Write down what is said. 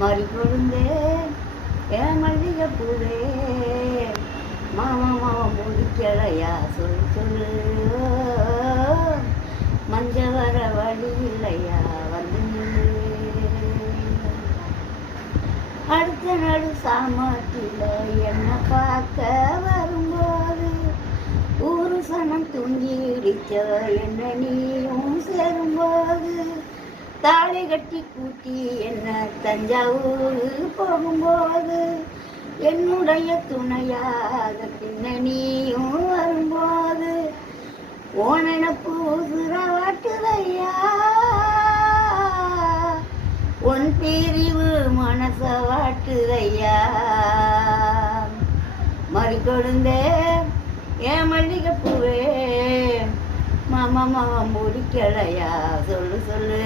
மறி கொழுந்தே என் மல்லிகை பூவே மாமா மாமா முடிக்கலையா சொல்லு சொல்லு மஞ்ச வர வழி இல்லையா வந்து அடுத்த நடு சாமத்தில என்ன பார்க்க வரும்போது ஊரு சனம் தூங்கி இடிச்ச என்ன நீயும் சேரும்போது தாலி கட்டி கூட்டி என்ன தஞ்சாவூர் போகும்போது என்னுடைய துணையாக பின்னணியும் வரும்போது ஓனப்பு உசுரவாட்டுதையா உன் பிரிவு மனச வாட்டுதையா மறி கொடுந்தே என் மல்லிகை பூவே மாமா மாமா முடிக்கலையா சொல்லு சொல்லு